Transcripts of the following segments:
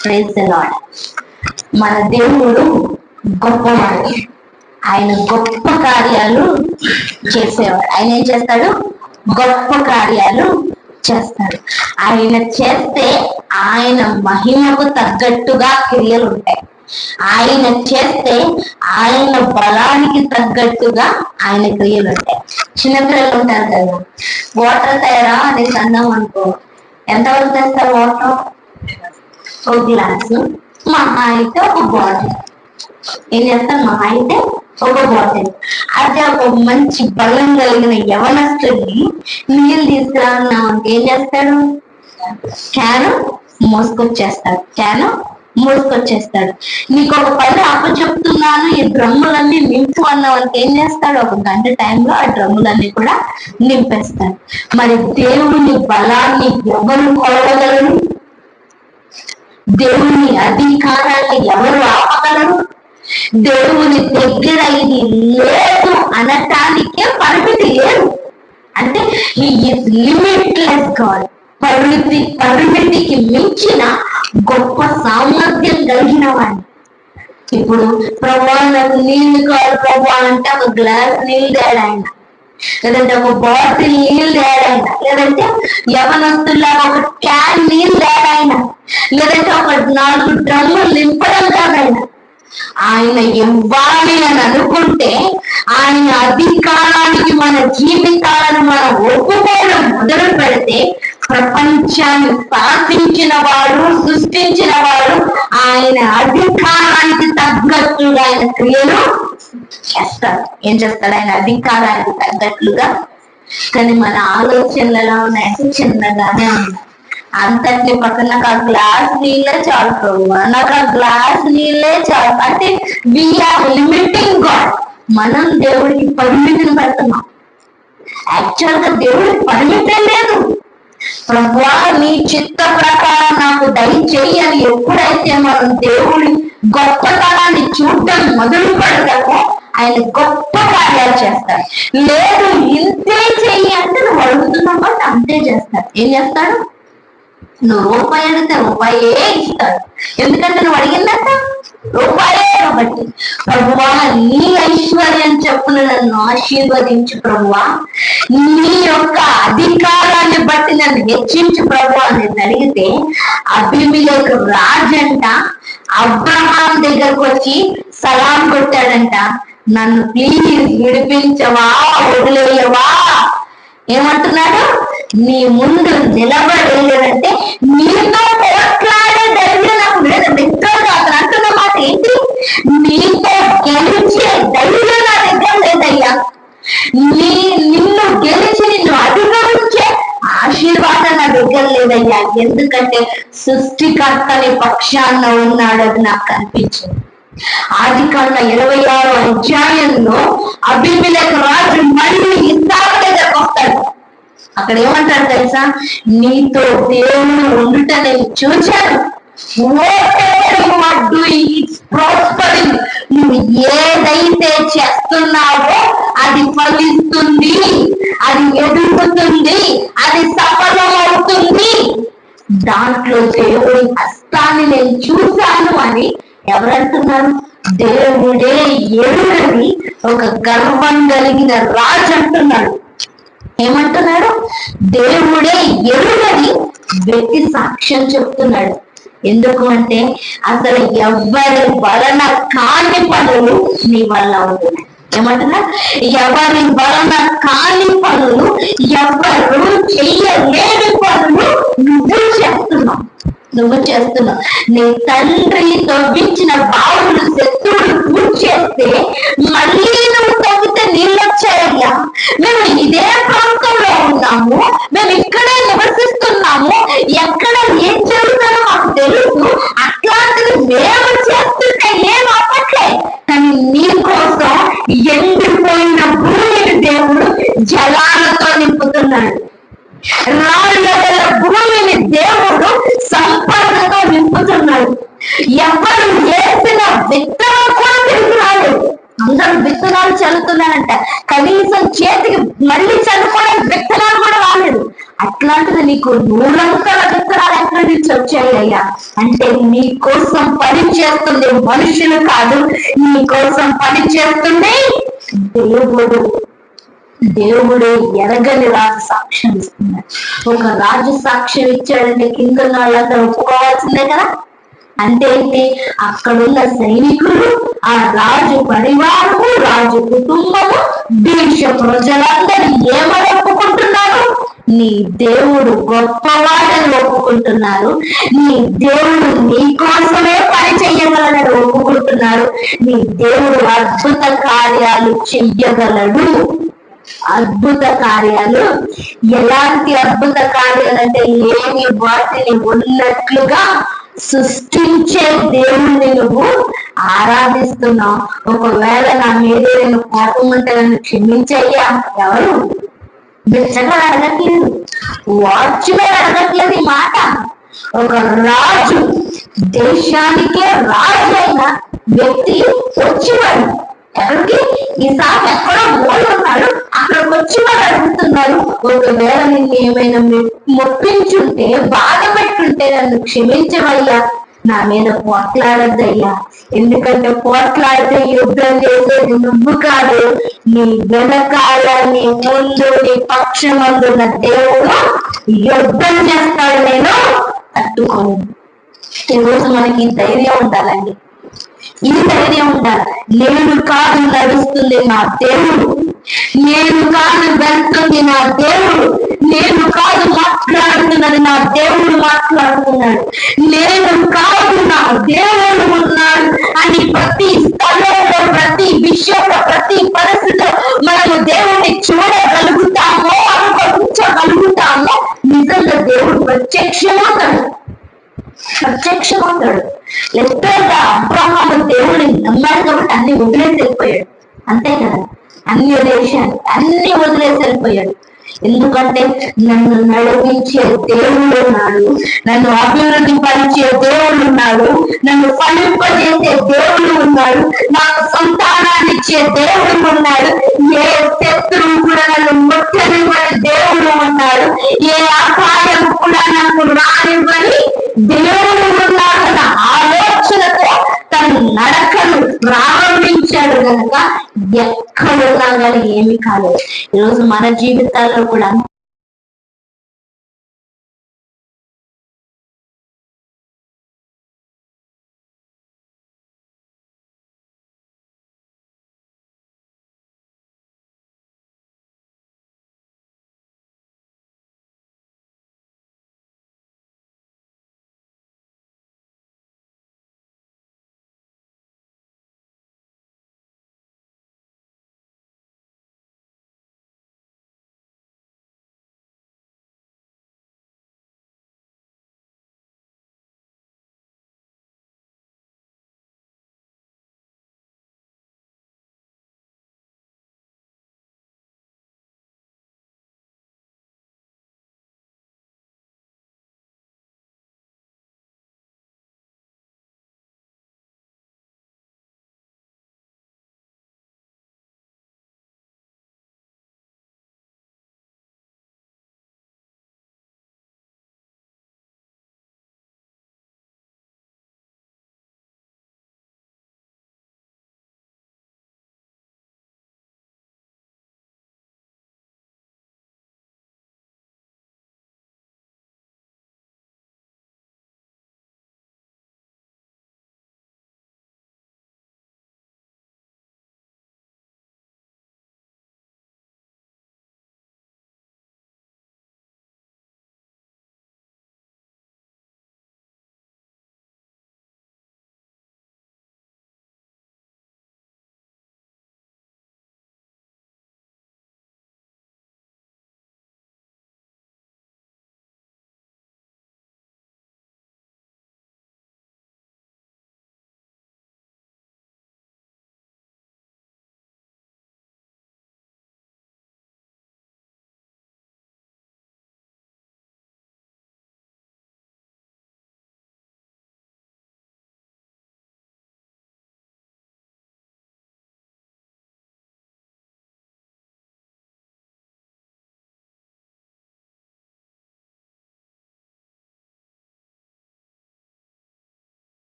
Praise the lord. మన దేవుడు గొప్పవాడు. ఆయన గొప్ప కార్యాలు చేసేవాడు. ఆయన ఏం చేస్తాడు? గొప్ప కార్యాలు చేస్తాడు. ఆయన చేస్తే ఆయన మహిమకు తగ్గట్టుగా క్రియలు ఉంటాయి. ఆయన చేస్తే ఆయన బలానికి తగ్గట్టుగా ఆయన క్రియలు ఉంటాయి. చిన్నపిల్లలు ఉంటారు కదా, వాటర్ తయారా అని అన్నాం అనుకో, ఎంతవరకు తెస్తారు వాటర్? ఒక గ్లాసు, మహా అయితే ఒక బాటిల్. ఏం చేస్తారు? మహా అయితే ఒక బాటిల్. అదే ఒక మంచి బలం కలిగిన యవనస్తుడిని నీళ్ళు తీసుకురాన్నాం ఏం చేస్తాడు? క్యాను మోసుకొచ్చేస్తాడు. నీకు ఒక పని అప్పచెప్తున్నాను, ఈ డ్రమ్ములన్నీ నింపు అన్నామంటే ఏం చేస్తాడు? ఒక గంట టైంలో ఆ డ్రమ్ములన్నీ కూడా నింపేస్తాడు. మరి దేవుని బలాన్ని ఎవరు కొలవగలరు? దేవుని అధికారాన్ని ఎవరు ఆపగలరు? దేవుని దగ్గర ఇది లేదు అనటానికే పరిమితి లేదు. అంటే హి ఈజ్ లిమిట్లెస్ గాడ్. పరిమితికి మించిన గొప్ప సామర్థ్యం కలిగిన వాడిని. ఇప్పుడు ప్రభువా నాకు నీళ్లు కాదు ప్రభు అంటే ఒక గ్లాస్ నీళ్ళు తేడా ఆయన, లేదంటే ఒక బాటిల్ నీళ్ళు తేడా ఆయన, లేదంటే యవనస్తుల్లా ఒక క్యాన్ నీళ్ళు తేడా ఆయన, లేదంటే ఒక 4 డ్రమ్ములు నింపడం కాదైనా. ఆయన ఇవ్వాలి అని అనుకుంటే ఆయన అధికారానికి మన జీవితాలను మనం ఒప్పుకోవడం మొదలు పెడితే ప్రపంచాన్ని స్థాపించిన వాడు, సృష్టించిన వాడు ఆయన అధికారానికి తగ్గట్టుగా ఆయన క్రియలు చేస్తాడు. ఏం చేస్తాడు? ఆయన అధికారానికి తగ్గట్లుగా. కానీ మన ఆలోచనలు ఎలా ఉన్నాయంటే చిన్నగానే ఉన్నాయి. అంతటి పక్కన నాకు ఆ గ్లాస్ నీళ్ళే చాలు ప్రభు, నాకు ఆ గ్లాస్ నీళ్ళే చాలు అంటే వీఆర్ లిమిటింగ్ గాడ్. మనం దేవుడికి పరిమితిని పెడుతున్నాం. యాక్చువల్ గా దేవుడికి పరిమితే లేదు. ప్రభువా నీ చిత్త ప్రకారం నాకు దయచేయి అని ఎప్పుడైతే మనం దేవుడి గొప్పతనాన్ని చూడటం మొదలు పెడతామో ఆయన గొప్ప కార్యాలు చేస్తాడు. లేదు ఇంతే చెయ్యి అంటే నువ్వు అడుగుతున్నావు బట్ అంతే చేస్తాడు. ఏం చేస్తాడు? నువ్వు రూపాయి అడిగితే రూపాయే ఇస్తాడు. ఎందుకంటే నువ్వు అడిగిందంట రూపాయే కాబట్టి. ప్రభువా నీ ఐశ్వర్యం చెప్పున నన్ను ఆశీర్వదించు ప్రభువా, నీ యొక్క అధికారాన్ని బట్టి నన్ను హెచ్చించు ప్రభువా అని అడిగితే అబీమెలెకు రాజంట అబ్రహాం దగ్గరకు వచ్చి సలాం కొట్టాడంట. నన్ను ప్లీజ్ విడిపించవా, వదిలేయవా. ఏమంటున్నాడు? నీ ముందు నిలబడలేదంటే నీతో పోట్లాడే ధైర్యం నాకు లేదు. మిత్రుడు అతను అంటున్న మాట ఏంటి? నీతో గెలిచే ధైర్యం నా దగ్గర లేదయ్యా. నిన్ను గెలిచి నిన్ను అధిగమించే ఆశీర్వాదం నా దగ్గర లేదయ్యా. ఎందుకంటే సృష్టికర్తని పక్షాన ఉన్నాడు. అది నాకు కనిపించింది. ఆదికాండం 26వ అధ్యాయంలో అబీమెలెకు రాజు మళ్ళీ ఇస్సాకు దగ్గరకు వస్తాడు. అక్కడ ఏమంటాడు తెలుసా? నీతో దేవుడు ఉండుట నేను చూశాను. నువ్వు ఏదైతే చేస్తున్నావో అది ఫలిస్తుంది, అది ఎదుగుతుంది, అది సఫలమవుతుంది. దాంట్లో దేవుడి హస్తాన్ని నేను చూశాను అని ఎవరంటున్నారు? దేవుడే ఎరుగని ఒక గర్వం కలిగిన రాజు అంటున్నాడు. ఏమంటున్నాడు? దేవుడే ఎరుగని వ్యక్తి సాక్ష్యం చెప్తున్నాడు. ఎందుకు అంటే అసలు ఎవరి వలన కాని పనులు నీ వల్ల అవుతున్నాయి. ఏమంటున్నా? ఎవరి వలన కాని పనులు, ఎవరు చెయ్యలేని పనులు నువ్వు చేస్తున్నావు. నీ తండ్రి తవ్వించిన బావులు శత్రువులు పూడ్చేస్తే మళ్ళీ నువ్వు తవ్వితే నీళ్ళు వచ్చాయ్యా. మేము ఇదే ప్రాంతంలో ఉన్నాము, మేము ఇక్కడే నివసిస్తున్నాము, ఎక్కడ ఏం జరుగుతుందో మాకు తెలుసు. అట్లాంటిది మేము చేస్తుంటే ఏం అవ్వట్లే. కానీ నీ కోసం ఎండిపోయిన భూమిని దేవుడు జలాలతో నింపుతున్నాడు. రాళ్ళ భూమిని దేవుడు సంపదతో నింపుతున్నాడు. ఎవరు వేసిన విత్తనం కూడా తిరిగి రాలేదు. అందరూ విత్తనాలు చల్లుతున్నారంట, కనీసం చేతికి మళ్ళీ చల్లుకోవడానికి విత్తనాలు కూడా రాలేదు. అట్లాంటిది నీకు 100 విత్తనాలు ఎక్కడ ఎక్కడి నుంచి వచ్చాయ్యా అంటే నీ కోసం పని చేస్తుంది మనుషులు కాదు, నీ కోసం పని చేస్తుంది దేవుడు. దేవుడు ఎరగని రాజు సాక్ష్యం ఇస్తున్నాడు. ఒక రాజు సాక్ష్యం ఇచ్చాడంటే కింద ఉన్న వాళ్ళందరూ ఒప్పుకోవాల్సిందే కదా. అంటే ఏంటి, అక్కడున్న సైనికులు, ఆ రాజు పరివారము, రాజు కుటుంబము, దేశ ప్రజలందరూ ఏమని ఒప్పుకుంటున్నారు? నీ దేవుడు గొప్పవాడని ఒప్పుకుంటున్నారు. నీ దేవుడు నీ కోసమే పని చెయ్యగలడని ఒప్పుకుంటున్నారు. నీ దేవుడు అద్భుత కార్యాలు చెయ్యగలడు. అద్భుత కార్యాలు, ఎలాంటి అద్భుత కార్యాలు అంటే ఏమి వాటిని ఉన్నట్లుగా సృష్టించే దేవుణ్ణి నువ్వు ఆరాధిస్తున్నావు. ఒకవేళ నా మీద నేను కోపం ఉంటే నన్ను క్షమించయ్యా. ఎవరు బిచ్చగా అడగట్లేదు, వాచ్మెన్ అడగట్లేదు ఈ మాట. ఒక రాజు, దేశానికే రాజు అయిన వ్యక్తి వచ్చేవాడు ఎవరికి, ఈసారి ఎక్కడో ఉన్నాడు, అక్కడికి వచ్చి వాడు అడుగుతున్నారు, ఒకవేళ నిన్ను ఏమైనా మొప్పించుంటే, బాధ పెట్టుంటే నన్ను క్షమించవయ్యా, నా మీద పోట్లాడద్దయ్యా. ఎందుకంటే పోట్లాడితే యుద్ధం చేసేది నువ్వు కాదు, నీ వెనకాల, నీ ముందు, నీ పక్షమందున్న దేవుడు యుద్ధం చేస్తాడు, నేను తట్టుకోను. ఈరోజు మనకి ధైర్యం ఉండాలండి, ఈ ధైర్యం ఉండాలి. నేను కాదు నడుస్తుంది నా దేవుడు, నేను కాదు వెళ్తుంది నా దేవుడు, నేను కాదు మాట్లాడుతున్నది నా దేవుడు మాట్లాడుతున్నాడు, నేను కాదు నా దేవుడు ఉన్నాడు అని ప్రతి స్థలంలో, ప్రతి విషయంలో, ప్రతి పరిస్థితిలో మనము దేవుడిని చూడగలుగుతామో, అనుభవించగలుగుతామో. నిజంగా దేవుడు ప్రత్యక్షమవుతాడు. లేకపోతే అబ్రహాము దేవుడిని నమ్మాడు కాబట్టి అన్ని వదిలేసి వెళ్ళిపోయాడు. అంతే కదా, అన్ని దేశాలు అన్ని వదిలేసి వెళ్ళిపోయాడు. ఎందుకంటే నన్ను నడిపించే దేవుడు ఉన్నాడు, నన్ను అభివృద్ధి పరిచే దేవుడు ఉన్నాడు, నన్ను ఫలింపజేసే దేవుడు ఉన్నాడు, నాకు సంతానాన్ని ఇచ్చే దేవుడు ఉన్నాడు, ఏ శత్రువు కూడా నన్ను ముట్టనివ్వని దేవుడు ఉన్నాడు, ఏ అపాయం కూడా నాకు రానివ్వని దేవుడు ఉన్నాడన్న ఆలోచనతో తన నడకను ప్రారంభించాడు కనుక ఎక్కడున్నా కానీ ఏమి కాలేదు. ఈరోజు మన జీవితాల్లో కూడా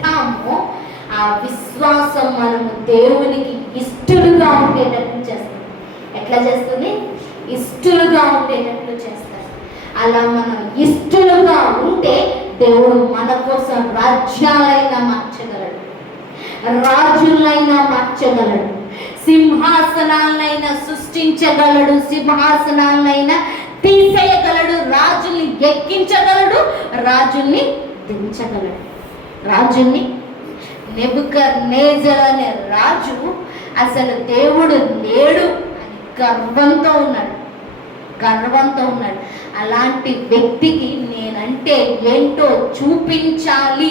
ఉంటామో ఆ విశ్వాసం మనము దేవునికి ఇష్టలుగా ఉండేటట్లు చేస్తుంది. ఎట్లా చేస్తుంది? ఇష్టలుగా ఉండేటట్లు చేస్తారు. అలా మనం ఇష్టలుగా ఉంటే దేవుడు మన కోసం రాజ్యాలైనా మార్చగలడు, రాజులైనా మార్చగలడు, సింహాసనాలైనా సృష్టించగలడు, సింహాసనాలైనా తీసేయగలడు, రాజుల్ని ఎక్కించగలడు, రాజుల్ని దించగలడు. రాజుల్ని నెబుకద్నెజర్ అనే రాజు అసలు దేవుడు లేడు అని గర్వంతో ఉన్నాడు. అలాంటి వ్యక్తికి నేనంటే ఏంటో చూపించాలి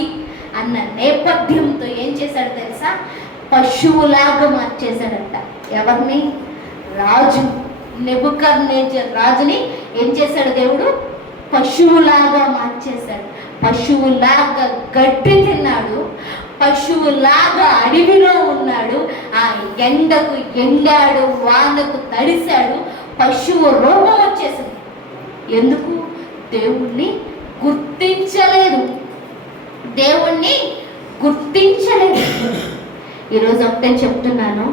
అన్న నేపథ్యంతో ఏం చేశాడు తెలుసా? పశువులాగా మార్చేశాడంట. ఎవరిని? రాజు నెబుకద్నెజర్ రాజుని ఏం చేశాడు దేవుడు? పశువులాగా మార్చేశాడు. పశువులాగా గడ్డి తిన్నాడు, పశువులాగా అడవిలో ఉన్నాడు, ఆ ఎండకు ఎండాడు, వానకు తడిశాడు, పశువు రూపం వచ్చేసింది. ఎందుకు? దేవుణ్ణి గుర్తించలేదు. ఈరోజు ఒకటే చెప్తున్నాను,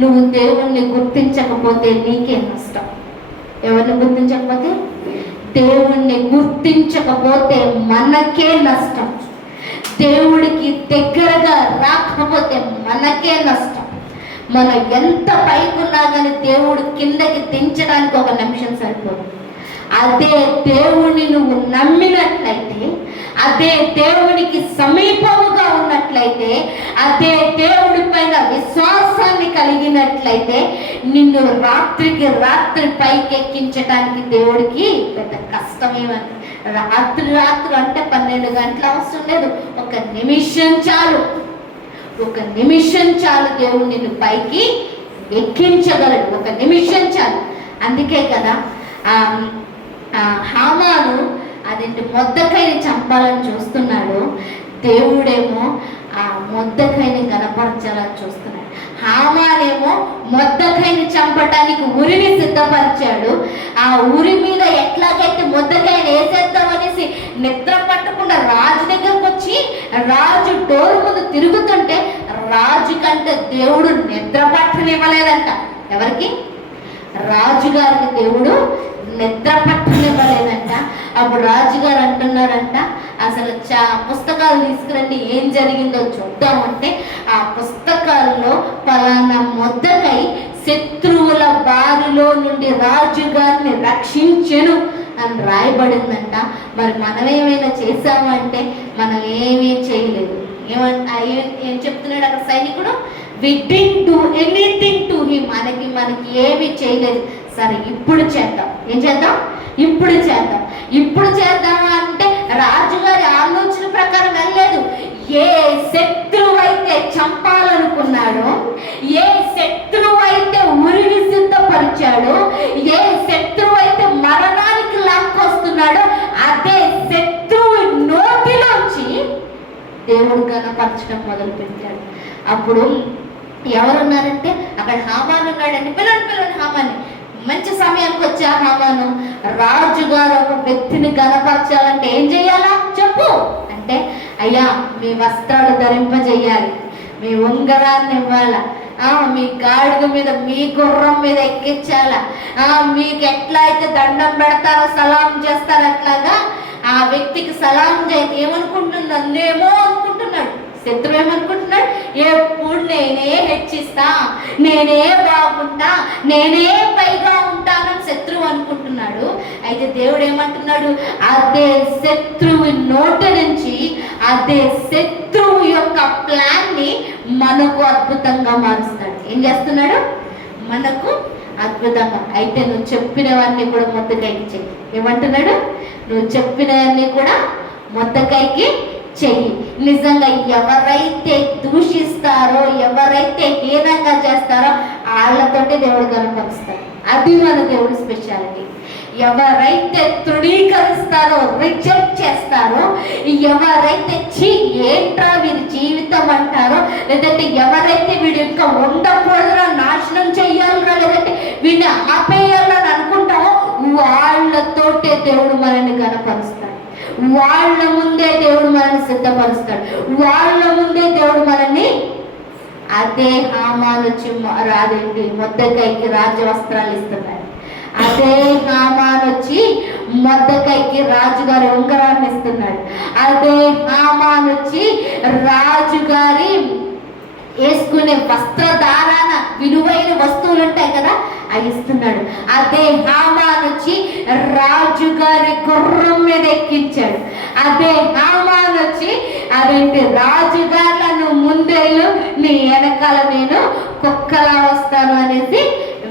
నువ్వు దేవుణ్ణి గుర్తించకపోతే నీకే నష్టం. ఎవరిని గుర్తించకపోతే? దేవుణ్ణి గుర్తించకపోతే మనకే నష్టం. దేవుడికి దగ్గరగా రాకపోతే మనకే నష్టం. మనం ఎంత పైకున్నా కానీ దేవుడు కిందకి దించడానికి ఒక నిమిషం సరిపోదు. అదే దేవుణ్ణి నువ్వు నమ్మినట్లయితే, అదే దేవుడికి సమీపముగా ఉన్నట్లయితే, అదే దేవుడి పైన విశ్వాసాన్ని కలిగినట్లయితే నిన్ను రాత్రికి రాత్రి పైకెక్కించడానికి దేవుడికి పెద్ద కష్టమేమని. రాత్రి అంటే 12 గంటలు అవసరం లేదు, ఒక నిమిషం చాలు దేవుడు నిన్ను పైకి ఎక్కించగలడు. ఒక నిమిషం చాలు. అందుకే కదా హామాను అదేంటి మొర్దెకైని చంపాలని చూస్తున్నాడు, దేవుడేమో ఆ మొర్దెకైని గనపరచాలని చూస్తున్నాడు. హామానేమో మొర్దెకైని చంపడానికి ఉరిని సిద్ధపరిచాడు. ఆ ఉరి మీద ఎట్లాగైతే మొర్దెకైని వేసేద్దామనేసి నిద్ర పట్టకుండా రాజు దగ్గరకు వచ్చి రాజు డోరు ముందు తిరుగుతుంటే రాజు కంటే దేవుడు నిద్ర పట్టనివ్వలేదంట. ఎవరికి? రాజుగారికి దేవుడు నిద్ర పట్టనివ్వలేదంట. అప్పుడు రాజుగారు అంటున్నారంట, అసలు పుస్తకాలు తీసుకురండి, ఏం జరిగిందో చూద్దామంటే ఆ పుస్తకాల్లో పలానా మొర్దెకై శత్రువుల బారిలో నుండి రాజుగారిని రక్షించెను అని రాయబడిందంట. మరి మనం ఏమైనా చేసామంటే మనం ఏమీ చేయలేదు. ఏం చెప్తున్నాడు అక్కడ సైనికుడు? We didn't do anything to him. మనకి ఏమీ చేయలేదు. సరే, ఇప్పుడు చేద్దాం. ఏం చేద్దాం? ఇప్పుడు చేద్దామా అంటే రాజుగారి ఆలోచన ప్రకారం వెళ్ళలేదు. ఏ శత్రువు అయితే చంపాలనుకున్నాడో, ఏ శత్రువు అయితే ఉరిని సిద్ధపరిచాడో, ఏ శత్రువు అయితే మరణానికి లాక్కొస్తున్నాడో అదే శత్రువు నోటిలోంచి దేవుడు కనపరచడం మొదలు పెట్టాడు. అప్పుడు ఎవరున్నారంటే అక్కడ హామాను ఉన్నాడండి. పిల్లలు హామాని. మంచి సమయానికి వచ్చా హామాను. రాజుగారు ఒక వ్యక్తిని గనపరచాలంటే ఏం చేయాలా చెప్పు అంటే, అయ్యా మీ వస్త్రాలు ధరింపజేయాలి, మీ ఉంగరాన్ని ఇవ్వాలా, మీ గాడిద మీద మీ గుర్రం మీద ఎక్కించాలా, మీకు ఎట్లా అయితే దండం పెడతారో సలాం చేస్తారో అట్లాగా ఆ వ్యక్తికి సలాం చేసి ఏమనుకుంటుందేమో అనుకుంటున్నాడు. శత్రువు ఏమనుకుంటున్నాడు? ఎప్పుడు నేనే హెచ్చిస్తా, నేనే బాగుంటా, నేనే పైగా ఉంటానని శత్రువు అనుకుంటున్నాడు. అయితే దేవుడు ఏమంటున్నాడు? అదే శత్రువు నోటి నుంచి, అదే శత్రువు యొక్క ప్లాన్ని మనకు అద్భుతంగా మారుస్తాడు. ఏం చేస్తున్నాడు? మనకు అద్భుతంగా. అయితే నువ్వు చెప్పినవన్నీ కూడా మొర్దెకైకి చెయ్యి. ఏమంటున్నాడు? నువ్వు చెప్పినవన్నీ కూడా మొర్దెకైకి చెయ్యి. నిజంగా ఎవరైతే దూషిస్తారో, ఎవరైతే హీనంగా చేస్తారో వాళ్ళతోటే దేవుడు కనపరుస్తాడు. అది మన దేవుడి స్పెషాలిటీ. ఎవరైతే తృణీకరిస్తారో, రిజెక్ట్ చేస్తారో, ఎవరైతే ఏంట్రా వీరి జీవితం అంటారో, లేదంటే ఎవరైతే వీడి యొక్క ఉండకూడదురా, నాశనం చెయ్యాలరా, లేదంటే వీడిని ఆపేయాలని అనుకుంటామో వాళ్ళతోటే దేవుడు మనల్ని కనపరుస్తాడు. వాళ్ళ ముందే దేవుడు మనల్ని సిద్ధపరుస్తాడు. వాళ్ళ దేవుడు మనల్ని, అదే హామాను వచ్చి రాదేంటి మొర్దెకైకి రాజ్య వస్త్రాలు ఇస్తున్నాడు. అదే హామాను వచ్చి మొర్దెకైకి రాజుగారి ఉంగరాన్ని ఇస్తున్నాడు. అదే హామాను వచ్చి రాజుగారి వేసుకునే వస్త్రధారణ విలువైన వస్తువులు ఉంటాయి కదా, అవి ఇస్తున్నాడు. అదే హామాను వచ్చి రాజుగారి గుర్రం మీద ఎక్కించాడు. అదే హామాను వచ్చి అదేంటి రాజుగారులను ముందేళ్ళు నీ వెనకాల నేను కుక్కలా వస్తాను అనేసి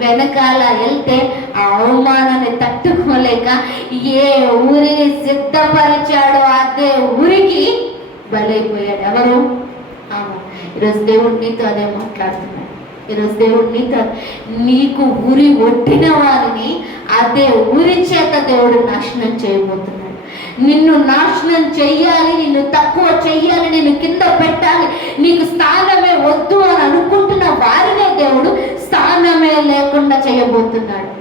వెనకాల వెళ్తే ఆ అవమానాన్ని తట్టుకోలేక ఏ ఊరిని సిద్ధపరిచాడో అదే ఊరికి బలైపోయాడు. ఎవరు? ఈరోజు దేవుడు నీతో అదే మాట్లాడుతున్నాడు. ఈరోజు దేవుడు నీతో, నీకు ఉరి ఒట్టిన వారిని అదే ఉరి చేత దేవుడు నాశనం చేయబోతున్నాడు. నిన్ను నాశనం చెయ్యాలి, నిన్ను తక్కువ చెయ్యాలి, నిన్ను కింద పెట్టాలి, నీకు స్థానమే వద్దు అని అనుకుంటున్న వారినే దేవుడు స్థానమే లేకుండా చేయబోతున్నాడు.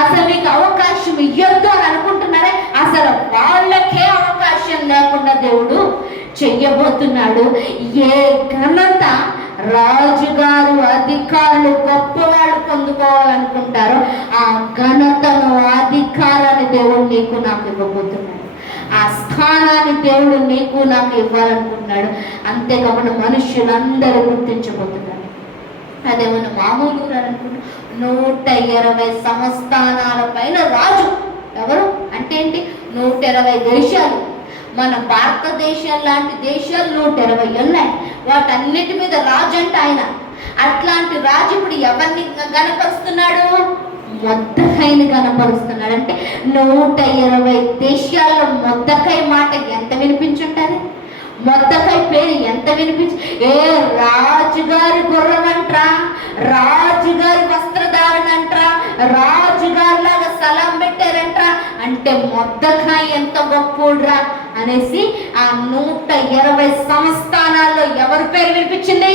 అసలు నీకు అవకాశం ఇవ్వద్దు అని అనుకుంటున్నారే, అసలు వాళ్ళకే అవకాశం లేకుండా దేవుడు చెయ్యబోతున్నాడు. ఏ ఘనత రాజుగారు అధికారులు గొప్పవాళ్ళు పొందుకోవాలనుకుంటారో ఆ ఘనతను అధికారాన్ని దేవుడు నీకు నాకు ఇవ్వబోతున్నాడు. ఆ స్థానాన్ని దేవుడు నీకు నాకు ఇవ్వాలనుకుంటున్నాడు. అంతేకాకుండా మనుష్యులందరూ గుర్తించబోతున్నారు. అదేమన్నా మామూలు అనుకుంటున్నా 120 సంస్థానాల పైన రాజు. ఎవరు అంటే ఏంటి? 120 దేశాలు. మన భారతదేశం లాంటి దేశాలు 120 ఉన్నాయి. వాటన్నిటి మీద రాజు అంటే ఆయన. అట్లాంటి రాజు ఇప్పుడు ఎవరిని గనపరుస్తున్నాడు? మొర్దెకైని గనపరుస్తున్నాడు. అంటే 120 దేశాల్లో మొర్దెకై మాట ఎంత వినిపించుంటారు? మొర్దెకై పేరు ఎంత వినిపించి, ఏ రాజుగారి గుర్రం అంట్రా, రాజుగారి వస్త్రధారణ అంట్రా, రాజుగారి లాగా సలాం పెట్టారంట్రా, అంటే మొర్దెకై ఎంత గొప్పోడ్రా అనేసి ఆ 120 సంస్థానాల్లో ఎవరి పేరు వినిపించింది?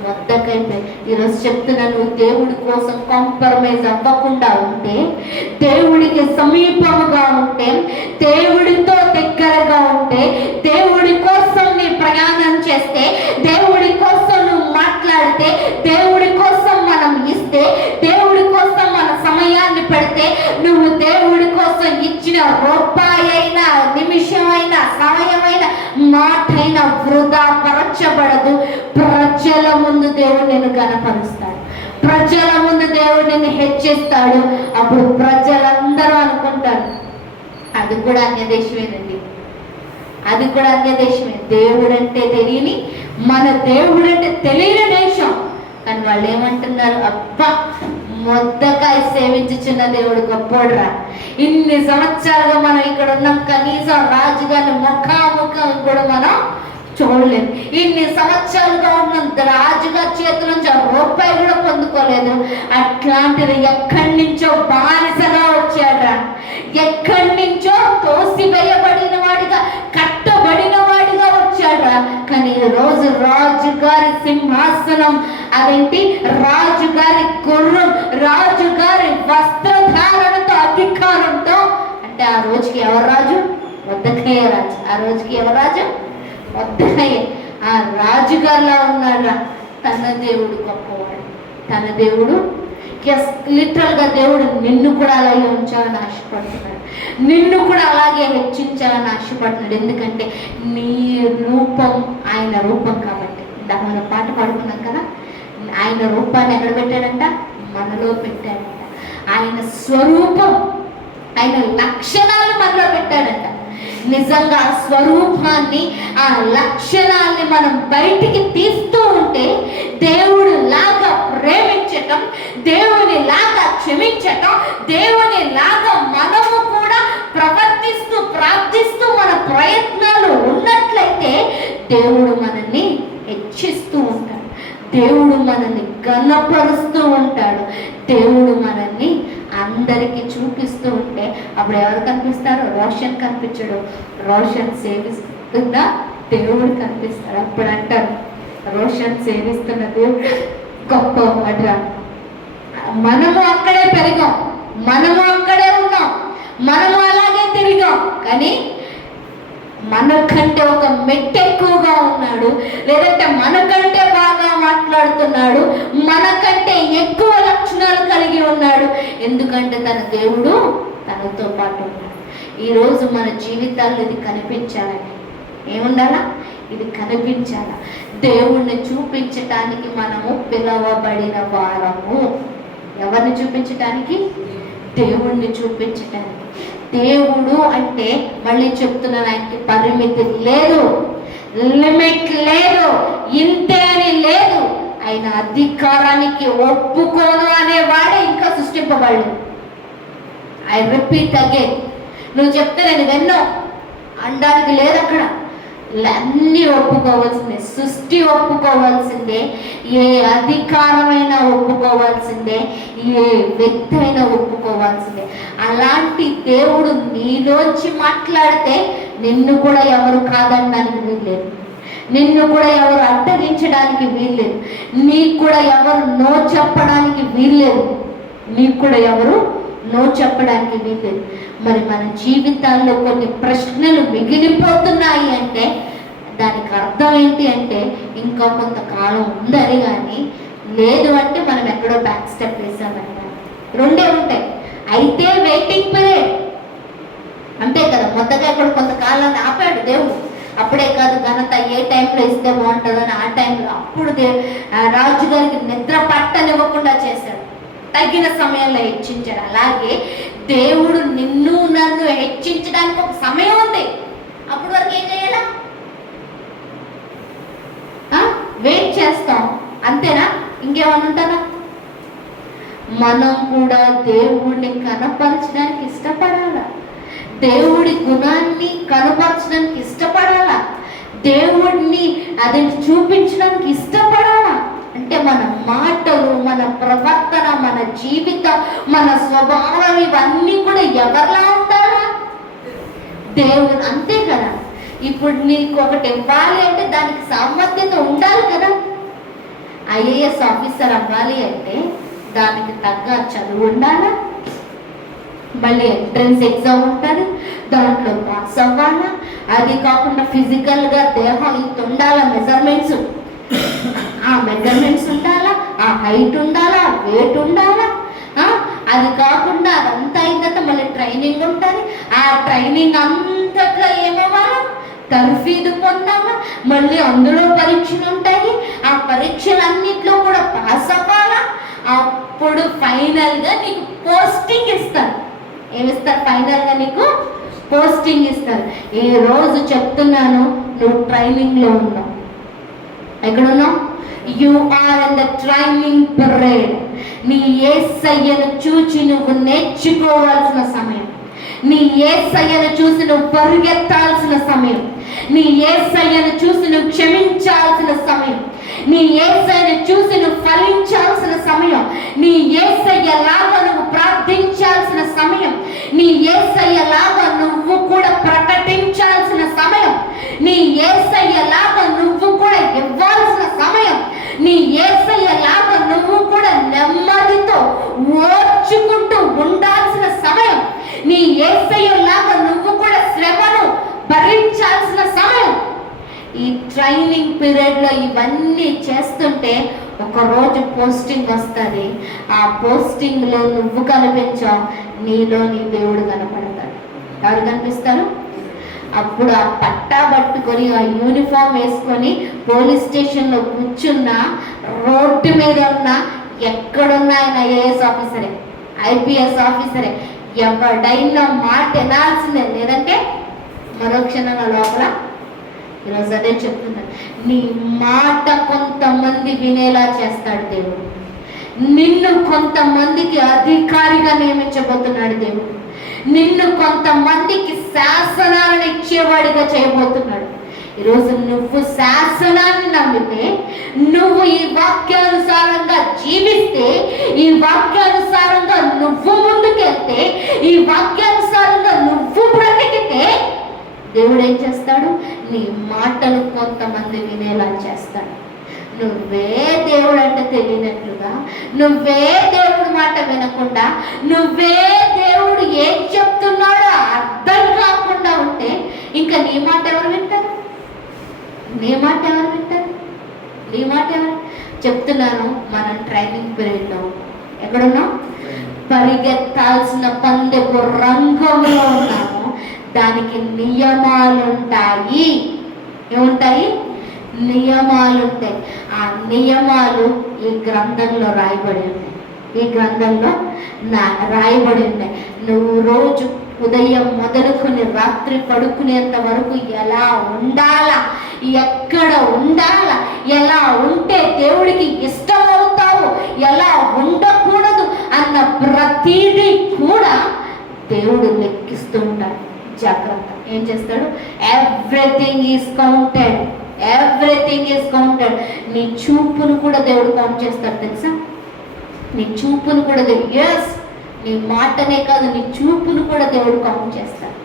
మొర్దెకై పేరు. ఈరోజు చెప్తున్నాను, దేవుడి కోసం కాంప్రమైజ్ అవ్వకుండా ఉంటే, దేవుడికి సమీపముగా ఉంటే, దేవుడితో దగ్గరగా ఉంటే, దేవుడి కోసం నీ ప్రయాణం చేస్తే, దేవుడి కోసం నువ్వు మాట్లాడితే, దేవుడి కోసం మనం ఇస్తే, దేవుడి కోసం మన సమయాన్ని పెడితే, నువ్వు దేవుడి కోసం ఇచ్చిన రూపాయి అయినా, నిమిషమైనా, సమయమైనా, మాటైనా వృధా పరచబడదు. ప్రజల ముందు దేవుడు నిన్ను గణపరుస్తాడు. ప్రజల ముందు దేవుడు నిన్ను హెచ్చిస్తాడు. అప్పుడు ప్రజలందరూ అనుకుంటారు అది కూడా అన్యదేశమేనండి, అది కూడా అన్యదేశమే. దేవుడంటే తెలియని, మన దేవుడంటే తెలియని దేశం. కానీ వాళ్ళు ఏమంటున్నారు? అబ్బా, మొర్దెకై సేవించుచున్న దేవుడు గొప్పోడురా. ఇన్ని సంవత్సరాలుగా మనం ఇక్కడ ఉన్నాం, కనీసం రాజుగారిని ముఖాముఖం కూడా మనం చూడలేదు. ఇన్ని సంవత్సరాలుగా ఉన్న రాజుగారి చేతుల నుంచి రూపాయి కూడా పొందుకోలేదు. అట్లాంటిది ఎక్కడి నుంచో బానిసగా వచ్చాడ్రా, ఎక్కడి నుంచో తోసివేయబడిన వాడిగా, కట్టబడిన వాడిగా వచ్చాడ్రా. కానీ రోజు రాజుగారి సింహాసనం, అదేంటి రాజుగారి గుర్రం, రాజుగారి వస్త్రధారణతో, అధికారంతో, అంటే ఆ రోజుకి ఎవరు రాజు? మొర్దెకై రాజు. ఆ రోజుకి ఎవరు రాజు? మొర్దెకై. ఆ రాజుగారిలా ఉన్నాడు. తన దేవుడు గొప్పవాడు. తన దేవుడు లిటరల్ గా దేవుడు నిన్ను కూడా అలాగే ఉంచాలని ఆశపడుతున్నాడు. నిన్ను కూడా అలాగే హెచ్చించాలని ఆశపడుతున్నాడు. ఎందుకంటే నీ రూపం ఆయన రూపం కాబట్టి. మనం పాట పాడుకున్నాం కదా, ఆయన రూపాన్ని ఎక్కడ పెట్టాడంట? మనలో పెట్టాడంట. ఆయన స్వరూపం, ఆయన లక్షణాలు మనలో పెట్టాడంట. నిజంగా ఆ స్వరూపాన్ని, ఆ లక్షణాన్ని మనం బయటికి తీస్తూ ఉంటే, దేవుడు లాగా ప్రేమించటం, దేవుని లాగా క్షమించటం, దేవుని లాగా మనము కూడా ప్రవర్తిస్తూ ప్రార్థిస్తూ మన ప్రయత్నాలు ఉన్నట్లయితే దేవుడు మనల్ని హెచ్చిస్తూ ఉంటాడు. దేవుడు మనల్ని ఘనపరుస్తూ ఉంటాడు. దేవుడు మనల్ని అందరికీ చూపిస్తూ ఉంటే అప్పుడు ఎవరు కనిపిస్తారు? రోషన్ కనిపించడు. రోషన్ సేవిస్తున్న దేవుడు కనిపిస్తాడు. అప్పుడు అంటారు, రోషన్ సేవిస్తున్న దేవుడు గొప్పవాడురా. మనము అక్కడే పెరిగాం, మనము అక్కడే ఉన్నాం, మనము అలాగే తిరిగాం. కానీ మనకంటే ఒక మెట్టు ఎక్కువగా ఉన్నాడు, లేదంటే మనకంటే బాగా మాట్లాడుతున్నాడు, మనకంటే ఎక్కువ లక్షణాలు కలిగి ఉన్నాడు. ఎందుకంటే తన దేవుడు తనతో పాటు ఉన్నాడు. ఈరోజు మన జీవితాల్లో ఇది కనిపించాలని ఏముండాలా? ఇది కనిపించాలా? దేవుణ్ణి చూపించటానికి మనము పిలవబడిన వారము. ఎవరిని చూపించటానికి? దేవుణ్ణి చూపించటానికి. దేవుడు అంటే మళ్ళీ చెప్తున్నాను, ఆయనకి పరిమితి లేదు, లిమిట్ లేదు, ఇంతే అని లేదు. ఆయన అధికారానికి ఒప్పుకోను అనేవాడే ఇంకా సృష్టింపబడలేదు. ఐ రిపీట్ అగైన్, నువ్వు చెప్తే నేను విన్నో అనడానికి లేదు. అక్కడ అన్నీ ఒప్పుకోవాల్సిందే, సృష్టి ఒప్పుకోవాల్సిందే, ఏ అధికారమైనా ఒప్పుకోవాల్సిందే, ఏ వ్యక్తి అయినా ఒప్పుకోవాల్సిందే. అలాంటి దేవుడు నీలోంచి మాట్లాడితే నిన్ను కూడా ఎవరు కాదనడానికి వీల్లేదు, నిన్ను కూడా ఎవరు అడ్డగించడానికి వీల్లేదు, నీకు కూడా ఎవరు నో చెప్పడానికి వీల్లేదు, నీకు కూడా ఎవరు నో చెప్పడానికి వీల్లేదు. మరి మన జీవితాల్లో కొన్ని ప్రశ్నలు మిగిలిపోతున్నాయి అంటే దానికి అర్థం ఏంటి అంటే ఇంకా కొంతకాలం ఉందని, కానీ లేదు అంటే మనం ఎక్కడో బ్యాక్ స్టెప్ వేసామని. రెండే ఉంటాయి. అయితే వెయిటింగ్ పీరియడ్ అంతే కదా, మొదటగా ఇక్కడ కొంతకాలాన్ని ఆపాడు దేవుడు. అప్పుడే కాదు, ఘనత ఏ టైంలో ఇస్తే బాగుంటుందని ఆ టైంలో అప్పుడు రాజుగారికి నిద్ర పట్టనివ్వకుండా చేశాడు, తగిన సమయంలో హెచ్చించాడు. అలాగే దేవుడు నిన్ను నన్ను హెచ్చించడానికి ఒక సమయం ఉంది. అప్పటి వరకు ఏం చేయాలా? వెయిట్ చేస్తాం అంతేనా? ఇంకేమన్నా ఉంటుందా? మనం కూడా దేవుడిని కనపరచడానికి ఇష్టపడాలా, దేవుడి గుణాన్ని కనపరచడానికి ఇష్టపడాలా, దేవుడిని అది చూపించడానికి ఇష్టపడాలా. అంటే మన మాటలు, మన ప్రవర్తన, మన జీవితం, మన స్వభావం ఇవన్నీ కూడా ఎవరిలా ఉండాలా? దేవుడు. అంతే కదా. ఇప్పుడు నీకు ఒకటి ఇవ్వాలి అంటే దానికి సామర్థ్యత ఉండాలి కదా. ఐఏఎస్ ఆఫీసర్ అవ్వాలి అంటే దానికి తగ్గ చదువు ఉండాలా, మళ్ళీ ఎంట్రన్స్ ఎగ్జామ్ ఉంటుంది, దాంట్లో పాస్ అవ్వాలా. అది కాకుండా ఫిజికల్గా దేహం ఇంత ఉండాలా, మెజర్మెంట్స్, ఆ మెజర్మెంట్స్ ఉండాలా, ఆ హైట్ ఉండాలా, వెయిట్ ఉండాలా. అది కాకుండా అదంతా అయిన తర్వాత మళ్ళీ ట్రైనింగ్ ఉంటుంది. ఆ ట్రైనింగ్ అంతట్లో ఏమవ్వాలా? తర్ఫీదు పొందాలా. మళ్ళీ అందులో పరీక్షలు ఉంటాయి, ఆ పరీక్షలన్నిట్లో కూడా పాస్ అవ్వాలా. అప్పుడు ఫైనల్గా నీకు పోస్టింగ్ ఇస్తారు. ఏమిస్తారు? ఫైనల్గా నీకు పోస్టింగ్ ఇస్తారు. ఈ రోజు చెప్తున్నాను, నువ్వు ట్రైనింగ్లో ఉన్నావు. ఎక్కడున్నావు? You are in the training period. నీ యేసయ్యను చూచి నువ్వు నేర్చుకోవాల్సిన సమయం, నీ యేసయ్యను చూసి నువ్వు పరిగెత్తాల్సిన సమయం, నీ యేసయ్యను చూసి నువ్వు క్షమించాల్సిన సమయం, నీ యేసయ్యను చూసి నువ్వు ఫలించాల్సిన సమయం, నీ యేసయ్యలాగా నువ్వు ప్రార్థించాల్సిన సమయం, నీ యేసయ్యలాగా నువ్వు కూడా ప్రకటించాల్సిన సమయం, నీ యేసయ్యలాగా నువ్వు కూడా ఇవ్వాల్సిన సమయం, నీ యేసయ్యలాగా నువ్వు కూడా నెమ్మదితో ఓర్చుకుంటూ ఉండాల్సిన సమయం, నీ యేసయ్యలాగా నువ్వు కూడా శ్రమను భరించాల్సిన సమయం. ఈ ట్రైనింగ్ పీరియడ్లో ఇవన్నీ చేస్తుంటే ఒకరోజు పోస్టింగ్ వస్తుంది. ఆ పోస్టింగ్లో నువ్వు కనిపించావు, నీలో నీ దేవుడు కనపడతాడు. ఎవరు కనిపిస్తారు? అప్పుడు ఆ పట్టా పట్టుకొని, ఆ యూనిఫామ్ వేసుకొని పోలీస్ స్టేషన్లో కూర్చున్న, రోడ్డు మీద ఉన్న, ఎక్కడున్న ఆయన ఐఏఎస్ ఆఫీసరే, ఐపీఎస్ ఆఫీసరే, ఎవడైనా మాట వినాల్సిందే, లేదంటే మరో క్షణంలో లోపల. ఈరోజు అదే చెప్తున్నాను, నీ మాట కొంతమంది వినేలా చేస్తాడు దేవుడు. నిన్ను కొంతమందికి అధికారిగా నియమించబోతున్నాడు దేవుడు. నిన్ను కొంతమందికి శాసనాలను ఇచ్చేవాడిగా చేయబోతున్నాడు. ఈరోజు నువ్వు శాసనాన్ని నమ్మితే, నువ్వు ఈ వాక్యానుసారంగా జీవిస్తే, ఈ వాక్యానుసారంగా నువ్వు ముందుకెళ్తే, ఈ వాక్యానుసారంగా నువ్వు బ్రతికితే, దేవుడు ఏం చేస్తాడు? నీ మాటలు కొంతమంది వినేలా చేస్తాడు. నువ్వే దేవుడు అంటే తెలియనట్లుగా, నువ్వే దేవుడు మాట వినకుండా, నువ్వే దేవుడు ఏం చెప్తున్నాడో అర్థం కాకుండా ఉంటే ఇంకా నీ మాట ఎవరు వింటారు? నీ మాట ఎవరు వింటారు? నీ మాట ఎవరు? చెప్తున్నాను, మనం ట్రైనింగ్ పీరియడ్లో ఎక్కడున్నాం? పరిగెత్తాల్సిన పందెపు రంగంలో ఉన్నాము. దానికి నియమాలు ఉంటాయి. ఏముంటాయి? నియమాలు ఉంటాయి. ఆ నియమాలు ఈ గ్రంథంలో రాయబడి ఉన్నాయి. ఈ గ్రంథంలో రాయబడి ఉన్నాయి. నువ్వు రోజు ఉదయం మొదలుకొని రాత్రి పడుకునేంత వరకు ఎలా ఉండాలా, ఎక్కడ ఉండాలా, ఎలా ఉంటే దేవుడికి ఇష్టమవుతావు, ఎలా ఉండకూడదు అన్న ప్రతిదీ కూడా దేవుడు లెక్కిస్తూ ఉంటాడు. జాగ్రత్త. ఏం చేస్తాడు? Everything is counted. Everything is counted. నీ చూపును కూడా దేవుడు కౌంట్ చేస్తాడు తెలుసా? నీ చూపును కూడా దేవుడు, ఎస్, నీ మాటనే కాదు, నీ చూపును కూడా దేవుడు కౌంట్ చేస్తాడు.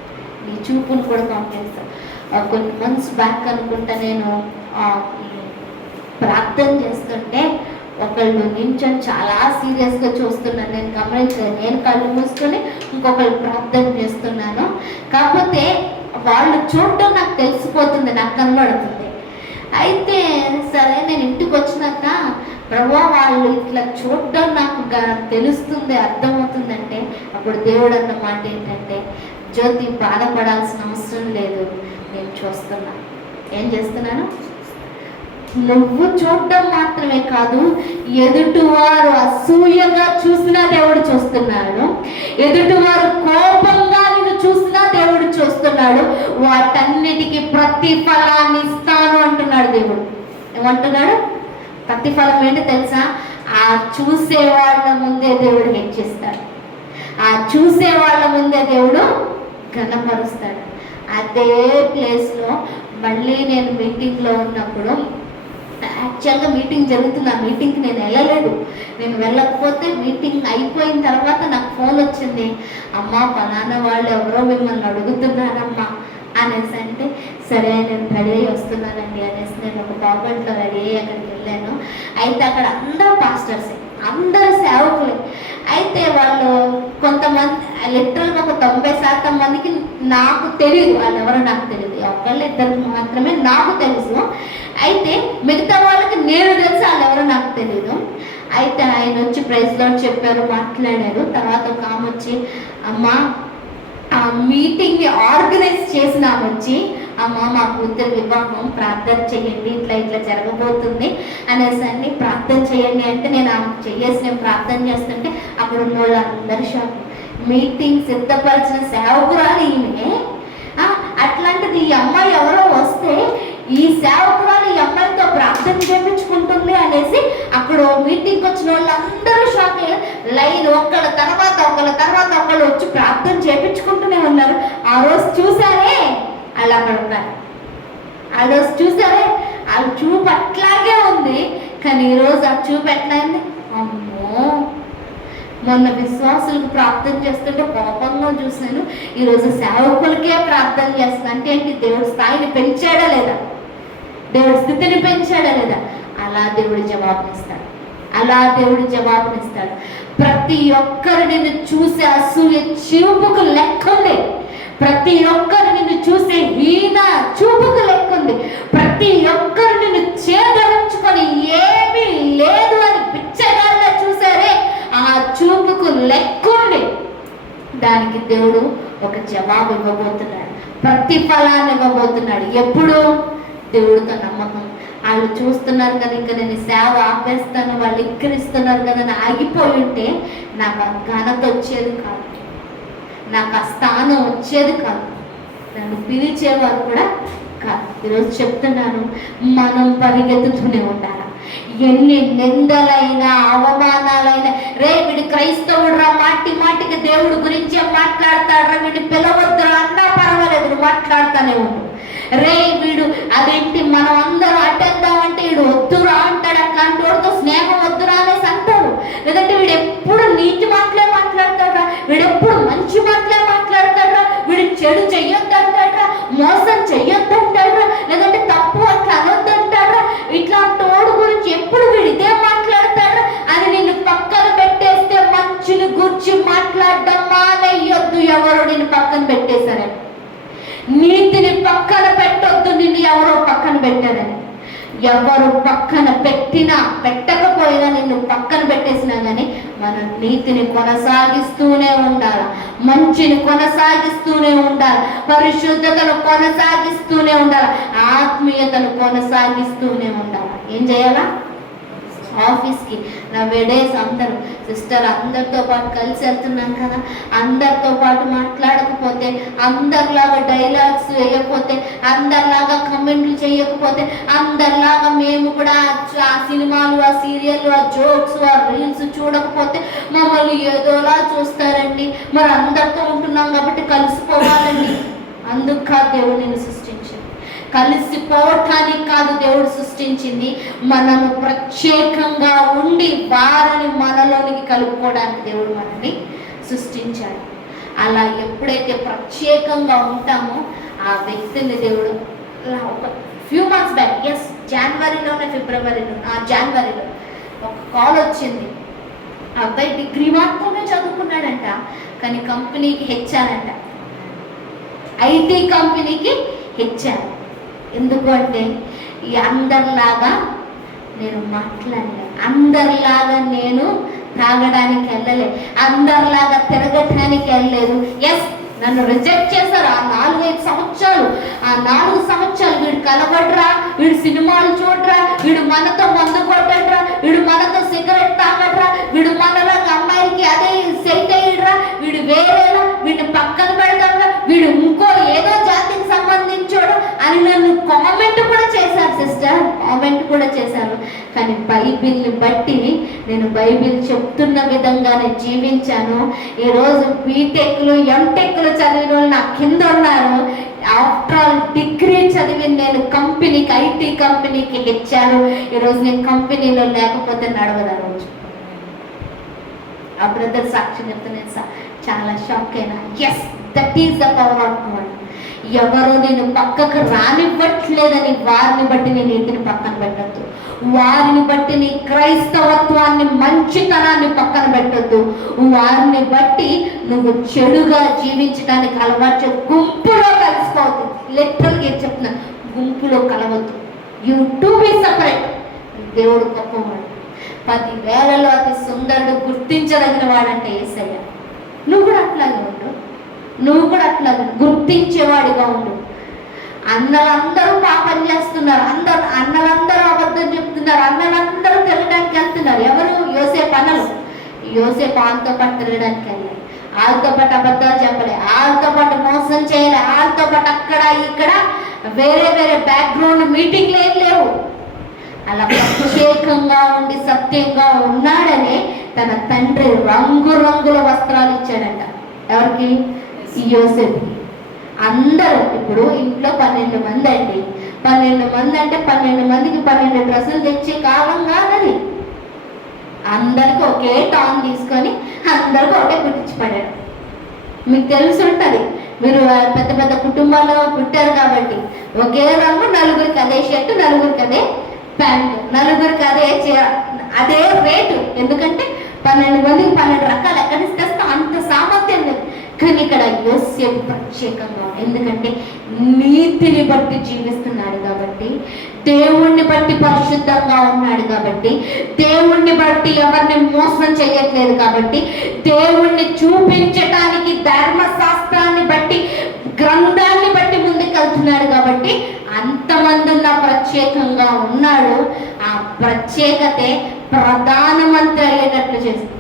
నీ చూపును కూడా కౌంట్ చేస్తాడు. కొన్ని మంత్స్ బ్యాక్ అనుకుంటా నేను ప్రార్థన చేస్తుంటే ఒకళ్ళు నించొని చాలా సీరియస్గా చూస్తున్నాను. నేను గమనించలేదు. నేను కళ్ళు మూసుకొని ఇంకొకళ్ళు ప్రార్థన చేస్తున్నాను. కాకపోతే వాళ్ళు చూడటం నాకు తెలిసిపోతుంది, నాకు కనబడుతుంది. అయితే సరే, నేను ఇంటికి వచ్చినాక ప్రభువా వాళ్ళు ఇట్లా చూడడం నాకు తెలుస్తుంది, అర్థమవుతుందంటే అప్పుడు దేవుడు అన్న మాట ఏంటంటే, జ్యోతి బాధపడాల్సిన అవసరం లేదు, నేను చూస్తున్నాను. ఏం చేస్తున్నాను? నువ్వు చూడడం మాత్రమే కాదు, ఎదుటివారు అసూయగా చూసినా దేవుడు చూస్తున్నాడు, ఎదుటివారు కోపంగా నిన్ను చూసినా దేవుడు చూస్తున్నాడు. వాటన్నిటికీ ప్రతిఫలాన్ని ఇస్తాను అంటున్నాడు దేవుడు. ఏమంటున్నాడు? ప్రతిఫలం ఏంటి తెలుసా? ఆ చూసే వాళ్ళ ముందే దేవుడు హెచ్చిస్తాడు. ఆ చూసే వాళ్ళ ముందే దేవుడు ఘనపరుస్తాడు. అదే ప్లేస్లో మళ్ళీ నేను మీటింగ్లో ఉన్నప్పుడు, యాక్చువల్గా మీటింగ్ జరుగుతుంది, ఆ మీటింగ్కి నేను వెళ్ళలేదు. నేను వెళ్ళకపోతే మీటింగ్ అయిపోయిన తర్వాత నాకు ఫోన్ వచ్చింది, అమ్మ ఫలానా వాళ్ళు ఎవరో మిమ్మల్ని అడుగుతున్నారమ్మా అనేసి. అంటే సరే నేను రెడీ అయ్యి వస్తున్నానండి అనేసి నేను ఒక పాపట్లో రెడీ అయ్యి అక్కడికి వెళ్ళాను. అయితే అక్కడ అందరూ పాస్టర్సే, అందరూ సేవకులే. అయితే వాళ్ళు కొంతమంది, లిటరల్గా ఒక 90% మందికి నాకు తెలియదు, వాళ్ళు ఎవరో నాకు తెలియదు. ఒకళ్ళు ఇద్దరికి మాత్రమే నాకు తెలుసు. అయితే మిగతా వాళ్ళకి నేను తెలుసు, వాళ్ళు ఎవరో నాకు తెలియదు. అయితే ఆయన వచ్చి ప్రైజ్ లార్డ్ చెప్పారు, మాట్లాడారు. తర్వాత ఒక ఆమె వచ్చి, అమ్మ ఆ మీటింగ్ని ఆర్గనైజ్ చేసిన ఆమె వచ్చి, అమ్మ మా కూతురు వివాహం, ప్రార్థన చేయండి, ఇట్లా ఇట్లా జరగబోతుంది అనేసి అన్ని ప్రార్థన చేయండి అంటే నేను నేను ప్రార్థన చేస్తుంటే అక్కడ ఉన్న వాళ్ళు అందరూ షాక్. మీటింగ్ సిద్ధపరిచిన సేవకురాలు ఈమె, అట్లాంటిది ఈ అమ్మాయి ఎవరో వస్తే ఈ సేవకురాలు ఈ అమ్మాయితో ప్రార్థన చేయించుకుంటుంది అనేసి అక్కడ మీటింగ్కి వచ్చిన వాళ్ళు అందరూ షాక్ అయ్యారు. లైన్ ఒకళ్ళ తర్వాత ఒకళ్ళు వచ్చి ప్రార్థన చేయించుకుంటూనే ఉన్నారు. ఆ రోజు చూసారే అలా అక్కడ ఉన్నారు. ఆ రోజు చూసారే వాళ్ళ చూపు అట్లాగే ఉంది. కానీ ఈరోజు ఆ చూపు ఎట్లా అయింది? అమ్మో, మొన్న విశ్వాసులకు ప్రార్థన చేస్తుంటే కోపంగా చూసాను, ఈరోజు సేవకులకే ప్రార్థన చేస్తాను. అంటే ఏంటి? దేవుడి స్థాయిని పెంచాడా లేదా? దేవుడి స్థితిని పెంచాడా లేదా? అలా దేవుడి జవాబునిస్తాడు. అలా దేవుడి జవాబునిస్తాడు. ప్రతి ఒక్కరు నిన్ను చూసే అసూయ చూపుకు లెక్క ఉంది. ప్రతి ఒక్కరు నిన్ను చూసే హీన చూపుకు లెక్క ఉంది. ప్రతి ఒక్కరు నిన్ను చేదరించుకొని ఏమీ లేదు అని పిచ్చగాళ్ళ చూసారే, ఆ చూపుకు లెక్క ఉంది. దానికి దేవుడు ఒక జవాబు ఇవ్వబోతున్నాడు, ప్రతిఫలాన్ని ఇవ్వబోతున్నాడు. ఎప్పుడు? దేవుడితో నమ్మకం. వాళ్ళు చూస్తున్నారు కదా, ఇంకా నేను సేవ ఆపేస్తాను, వాళ్ళు ఎక్కిరిస్తున్నారు కదా అని ఆగిపోయి ఉంటే నాకు ఆ ఘనత వచ్చేది కాదు, నాకు ఆ స్థానం వచ్చేది కాదు, నన్ను పిలిచేవారు కూడా కాదు. ఈరోజు చెప్తున్నాను, మనం పరిగెత్తుతూనే ఉండాలి. ఎన్ని నిందలైనా అవమానాలైనా, రే వీడు క్రైస్తవుడు రా, మాటికి దేవుడి గురించే మాట్లాడతాడు, వీడిని పిలవద్దురా అన్నా పర్వాలేదు, మాట్లాడుతూనే ఉండు. రే వీడు అదేంటి మనం అందరూ అటెందామంటే వీడు వద్దురా అంటాడు, అట్లాంటి వాడితో స్నేహం వద్దురా అనేసి అంటారు. లేదంటే వీడు ఎప్పుడు నీతి మాటలే మాట్లాడతాడా, వీడు ఎప్పుడు మంచి మాటలే మాట్లాడతాడా, వీడు చెడు చెయ్యొద్దు అంటాడా, మోసం చెయ్యొద్దు అంటాడా, లేదంటే తప్పు అట్లా అనొద్దు అంటాడా, ఇట్లాంటి వాడు గురించి ఎప్పుడు వీడు ఇదే మాట్లాడతాడా అని నిన్ను పక్కన పెట్టేస్తే మంచిని గురించి మాట్లాడడం మానేయొద్దు. ఎవరు నిన్ను పక్కన పెట్టేశారని, నీతిని పెట్టారని. ఎవరు పక్కన పెట్టినా పెట్టకపోయినా నిన్ను పక్కన పెట్టేసినా కానీ మన నీతిని కొనసాగిస్తూనే ఉండాలి, మంచిని కొనసాగిస్తూనే ఉండాలి, పరిశుద్ధతను కొనసాగిస్తూనే ఉండాలి, ఆత్మీయతను కొనసాగిస్తూనే ఉండాలి. ఏం చేయాలా? ఆఫీస్కి నా వెడేస్ అందరూ సిస్టర్ అందరితో పాటు కలిసి వెళ్తున్నాం కదా, అందరితో పాటు మాట్లాడకపోతే, అందరిలాగా డైలాగ్స్ వేయకపోతే, అందరిలాగా కమెంట్లు చేయకపోతే, అందరిలాగా మేము కూడా ఆ సినిమాలు, ఆ సీరియల్, ఆ జోక్స్, ఆ రీల్స్ చూడకపోతే మమ్మల్ని ఏదోలా చూస్తారండి. మరి అందరితో ఉంటున్నాం కాబట్టి కలిసిపోవాలండి. అందుకు కాదు దేవుడు నిన్ను సృష్టించింది, కలిసిపోవటానికి కాదు దేవుడు సృష్టించింది, మనము ప్రత్యేకంగా ఉండి వారిని మనలోనికి కలుపుకోవడానికి దేవుడు మనల్ని సృష్టించాడు. అలా ఎప్పుడైతే ప్రత్యేకంగా ఉంటామో ఆ వ్యక్తిని దేవుడు ఒక ఫ్యూ మంత్స్ బ్యాక్, జనవరిలోనే జనవరిలో ఒక కాల్ వచ్చింది. అబ్బాయి డిగ్రీ మాత్రమే చదువుకున్నాడంట, కానీ కంపెనీకి హెచ్చారంట, ఐటీ కంపెనీకి హెచ్చారు. ఎందుకు అంటే ఈ అందరిలాగా నేను మాట్లాడలే, అందరిలాగా నేను తాగడానికి వెళ్ళలే, అందరిలాగా తిరగటానికి వెళ్ళలేదు. నన్ను రిజెక్ట్ చేశారు ఆ 4-5 సంవత్సరాలు. ఆ 4 సంవత్సరాలు వీడు కలవడ్రా, వీడు సినిమాలు చూడరా, వీడు మనతో మందు కొట్టడ్రా, వీడు మనతో సిగరెట్ తాగడ్రా, వీడు మనలాగా అమ్మాయికి అదే సెట్ అయ్యడ్రా, వీడు వేరేలా, వీడిని పక్కన పెడతాడ్రా, వీడు ఇంకో ఏదో జాతికి సంబంధించోడు అని నన్ను కామెంట్ కూడా చేశారు సిస్టర్, కామెంట్ కూడా చేశారు. కానీ బైబిల్ని బట్టి నేను బైబిల్ చెప్తున్న విధంగానే జీవించాను. ఈరోజు బీటెక్లు, ఎంటెక్లు చదివిన వాళ్ళు నా కింద ఉన్నారు. ఆఫ్టర్ ఆల్ డిగ్రీ చదివి నేను కంపెనీకి, ఐటీ కంపెనీకి ఇచ్చాను. ఈరోజు నేను కంపెనీలో లేకపోతే నడవదు. ఆ రోజు ఆ బ్రదర్ సాక్షి చెప్తున్నాను, చాలా షాక్ అయినా. That is the power of God. ఎవరు నేను పక్కకు రానివ్వట్లేదని వారిని బట్టి నీ నీతిని పక్కన పెట్టద్దు, వారిని బట్టి నీ క్రైస్తవత్వాన్ని, మంచితనాన్ని పక్కన పెట్టద్దు, వారిని బట్టి నువ్వు చెడుగా జీవించడానికి అలవాటు. గుంపులో కలిసిపోవద్దు, లిటరల్గా చెప్తున్నా, గుంపులో కలవద్దు. You to be separate. దేవుడు గొప్పవాడు, 10,000లో అతి సుందరుడు, గుర్తించదగిన వాడంటే యేసయ్య. నువ్వు కూడా అట్లాగే ఉండు, నువ్వు కూడా అట్లాగే గుర్తించేవాడిగా ఉండు. అన్నలందరూ పాపం చేస్తున్నారు, అన్నలందరూ అబద్ధం చెప్తున్నారు, అన్నలందరూ తిరగడానికి వెళ్తున్నారు. ఎవరు? యోసేపు అన్నలు. యోసేపు వాళ్ళతో పాటు తిరగడానికి వెళ్ళాలి, వాళ్ళతో పాటు అబద్ధాలు చెప్పలే, వాళ్ళతో పాటు మోసం చేయలే, వాళ్ళతో పాటు అక్కడ ఇక్కడ వేరే వేరే బ్యాక్గ్రౌండ్ మీటింగ్లు ఏం లేవు. అలా ప్రత్యేకంగా ఉండి సత్యంగా ఉన్నాడని తన తండ్రి రంగురంగుల వస్త్రాలు ఇచ్చాడంట. ఎవరికి? యోసేపుకి. అందరూ ఇప్పుడు ఇంట్లో 12 మంది అండి, 12 మంది అంటే 12 మందికి 12 డ్రెస్సులు తెచ్చే కాలం కాదది. అందరికి ఒకే టాన్ తీసుకొని అందరికి ఒకటే కుట్టించి పడాడు. మీకు తెలిసి ఉంటుంది, మీరు పెద్ద పెద్ద కుటుంబాల్లో పుట్టారు కాబట్టి ఒకే రంగు, నలుగురికి అదే షర్టు, నలుగురికి అదే ప్యాంటు, నలుగురికి అదే చీర, అదే రేటు. ఎందుకంటే 12 మందికి 12 రకాలు ఎక్కడి నుంచి తెస్తే అంత సామర్థ్యం లేదు. కానీ ఇక్కడ యోసేపు ప్రత్యేకంగా, ఎందుకంటే నీతిని బట్టి జీవిస్తున్నాడు కాబట్టి, దేవుణ్ణి బట్టి పరిశుద్ధంగా ఉన్నాడు కాబట్టి, దేవుణ్ణి బట్టి ఎవరిని మోసం చేయట్లేదు కాబట్టి, దేవుణ్ణి చూపించటానికి ధర్మశాస్త్రాన్ని బట్టి, గ్రంథాన్ని బట్టి ముందుకు వెళ్తున్నాడు కాబట్టి అంతమంది ఉన్న ప్రత్యేకంగా ఉన్నాడు. ఆ ప్రత్యేకతే ప్రధానమంత్రి అయ్యేటట్లు చేస్తుంది.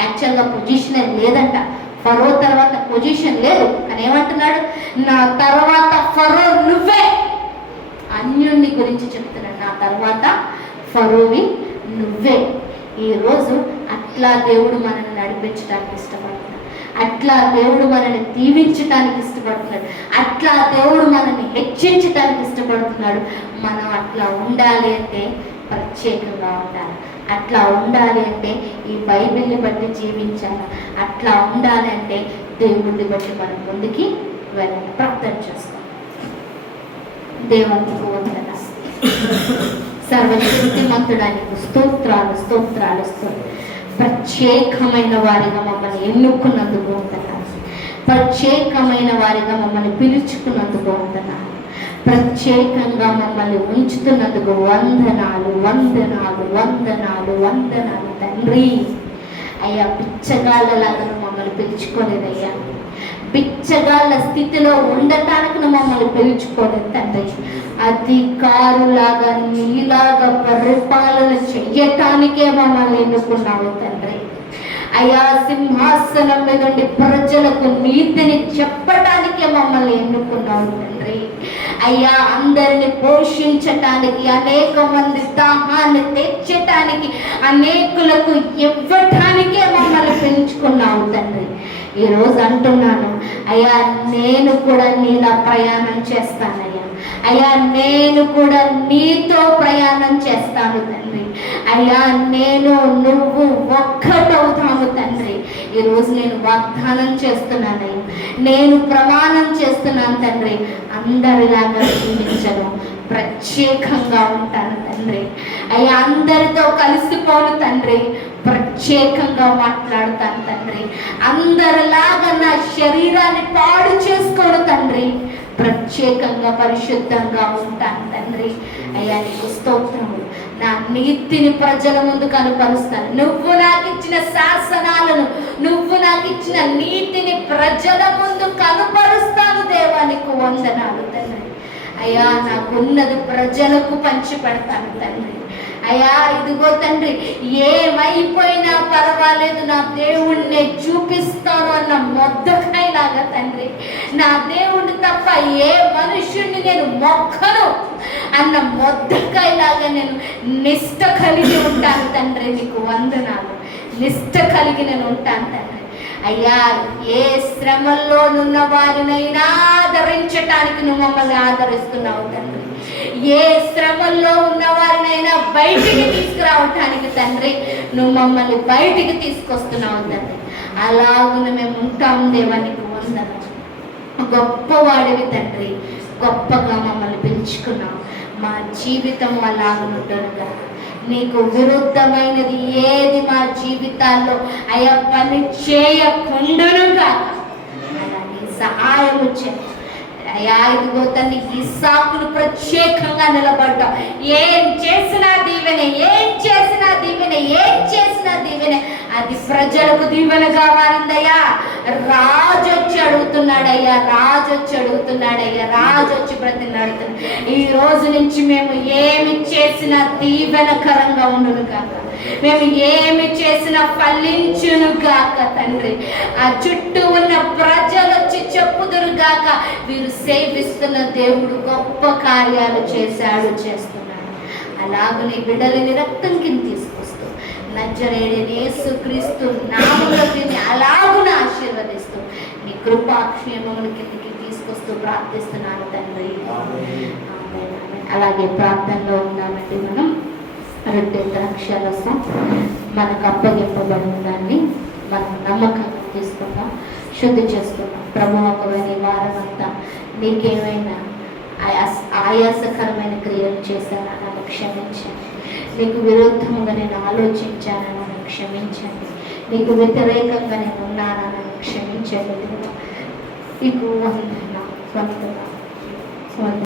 యాక్చువల్గా పొజిషన్ లేదంట, ఫరో తర్వాత పొజిషన్ లేదు. అని ఏమంటున్నాడు? నా తర్వాత ఫరో నువ్వే. అన్యుని గురించి చెప్తున్నాడు, నా తర్వాత ఫరోవి నువ్వే. ఈరోజు అట్లా దేవుడు మనల్ని నడిపించడానికి ఇష్టపడుతున్నాడు, అట్లా దేవుడు మనల్ని దీవించడానికి ఇష్టపడుతున్నాడు, అట్లా దేవుడు మనల్ని హెచ్చించడానికి ఇష్టపడుతున్నాడు. మనం అట్లా ఉండాలి అంటే ప్రత్యేకంగా ఉండాలి, అట్లా ఉండాలి అంటే ఈ బైబిల్ని బట్టి జీవించాలి, అట్లా ఉండాలి అంటే దేవుడిని బట్టి మనం ముందుకి వెళ్ళాలి. ప్రార్థన చేస్తాం. దేవానికి వందనాలు, సర్వశక్తిమంతుడానికి స్తోత్రాలు స్తోత్రాలు స్తోత్రాలు. ప్రత్యేకమైన వారిగా మమ్మల్ని ఎన్నుకున్నందుకు వందనాలు, ప్రత్యేకమైన వారిగా మమ్మల్ని పిలుచుకున్నందుకు వందనాలు, ప్రత్యేకంగా మమ్మల్ని ఉంచుతున్నందుకు వందనాలు వందనాలు వందనాలు వందనాలు తండ్రి. అయ్యా, బిచ్చగాళ్ళలాగా మమ్మల్ని పిలుచుకోలేదయ్యా. బిచ్చగాళ్ళ స్థితిలో ఉండటానికి మమ్మల్ని పిలుచుకోలేదు తండ్రి. అధికారులాగా నీలాగా పరిపాలన చెయ్యటానికే మమ్మల్ని ఎన్నుకున్నావు తండ్రి. అయ్యా, సింహాసనం మీద ఉండి ప్రజలకు నీతిని చెప్పటానికే మమ్మల్ని ఎన్నుకున్నావు తండ్రి. అయ్యా, అందరిని పోషించటానికి, అనేక మంది దాహాన్ని తెచ్చటానికి, అనేకులకు ఇవ్వటానికే మమ్మల్ని పెంచుకున్నావు తండ్రి. ఈరోజు అంటున్నాను, అయ్యా నేను కూడా నీలా ప్రయాణం చేస్తానయ్యా. అయ్యా, నేను కూడా నీతో ప్రయాణం చేస్తాను తండ్రి. అయ్యా, నువ్వు ఒక్కటవుతాము తండ్రి. ఈరోజు నేను వాగ్దానం చేస్తున్నానయ్యా, నేను ప్రమాణం చేస్తున్నాను తండ్రి. అందరిలాగా జీవించను, ప్రత్యేకంగా ఉంటాను తండ్రి. అయ్యా, అందరితో కలిసిపోను తండ్రి, ప్రత్యేకంగా మాట్లాడతాను తండ్రి. అందరిలాగా నా శరీరాన్ని పాడు చేసుకోను తండ్రి, ప్రత్యేకంగా పరిశుద్ధంగా ఉంటాను తండ్రి. అయ్యా, నీకు స్తోత్రము. నా నీతిని ప్రజల ముందు కనపరుస్తాను. నువ్వు నాకు ఇచ్చిన శాసనాలను, నువ్వు నాకు ఇచ్చిన నీతిని ప్రజల ముందు కనపరుస్తాను దేవా. నీకు వందనాలు తండ్రి. అయ్యా, నాకున్నది ప్రజలకు పంచి పెడతాను తండ్రి. అయ్యా, ఇదిగో తండ్రి, ఏమైపోయినా పర్వాలేదు, నా దేవుణ్ణి చూపిస్తాను అన్న మొద్దకాయలాగా తండ్రి, నా దేవుణ్ణి తప్ప ఏ మనుష్యుణ్ణి నేను మొక్కను అన్న మొద్దకాయలాగా నేను నిష్ఠ కలిగి ఉంటాను తండ్రి. నీకు వందనాలు. నిష్ఠ కలిగి నేను ఉంటాను తండ్రి. అయ్యా, ఏ శ్రమల్లోనున్న వారినైనా ఆదరించటానికి నువ్వు మమ్మల్ని ఆదరిస్తున్నావు తండ్రి. ఏ శ్రమల్లో ఉన్న వారినైనా బయటికి తీసుకురావటానికి తండ్రి నువ్వు మమ్మల్ని బయటికి తీసుకొస్తున్నావు తండ్రి. అలాగున మేము ఉంటాం దేవా. నీకు వందనాలు. గొప్పవాడివి తండ్రి, గొప్పగా మమ్మల్ని పిలుచుకున్నావు. మా జీవితం అలాగుంటుండగా, నీకు విరుద్ధమైనది ఏది మా జీవితాల్లో అయ్యా పని చేయకుండానుగా అలాగే సహాయము చే. అయ్యా, ఇదిగో తండ్రి, ఇస్సాకును ప్రత్యేకంగా నిలబడ్డాం. ఏం చేసినా దీవెనే, ఏం చేసినా దీవెనే, ఏం చేసినా దీవెనే. అది ప్రజలకు దీవెనగా మారిందయ్యా. రాజు వచ్చి అడుగుతున్నాడయ్యా, రాజు వచ్చి అడుగుతున్నాడయ్యా, రాజు వచ్చి బ్రతిలాడుతున్నాడు. ఈ రోజు నుంచి మేము ఏమి చేసినా దీవెనకరంగా ఉండును కాక, మేము ఏమి చేసినా ఫలించును గాక తండ్రి. ఆ చుట్టూ ఉన్న ప్రజలు వచ్చి చెప్పుదురు గాక, వీరు సేవిస్తున్న దేవుడు గొప్ప కార్యాలు చేశాడు, చేస్తున్నాడు. అలాగనే బిడ్డలని రక్తం కింద తీసుకొస్తూ, నజరేయుడైన యేసుక్రీస్తు నామములో దీన్ని అలాగున ఆశీర్వదిస్తూ, నీ కృపాక్షేమముల కిందకి తీసుకొస్తూ ప్రార్థిస్తున్నాను తండ్రి. అలాగే ప్రార్థనలో ఉన్నామండి. మనం రొట్టె ద్రాక్షారసం మనకు అప్పగింపబడిన దాన్ని మనం నమ్మకంగా తీసుకుందాం, శుద్ధి చేసుకుందాం. ప్రభు, ఒకవేళ ఈ వారం అంతా నీకేమైనా ఆయాసకరమైన క్రియలు చేశానా నన్ను క్షమించండి. నీకు విరుద్ధంగా నేను ఆలోచించానా నన్ను క్షమించండి. నీకు వ్యతిరేకంగా నేను ఉన్నానా నన్ను క్షమించండి. నీకు వందనాలు.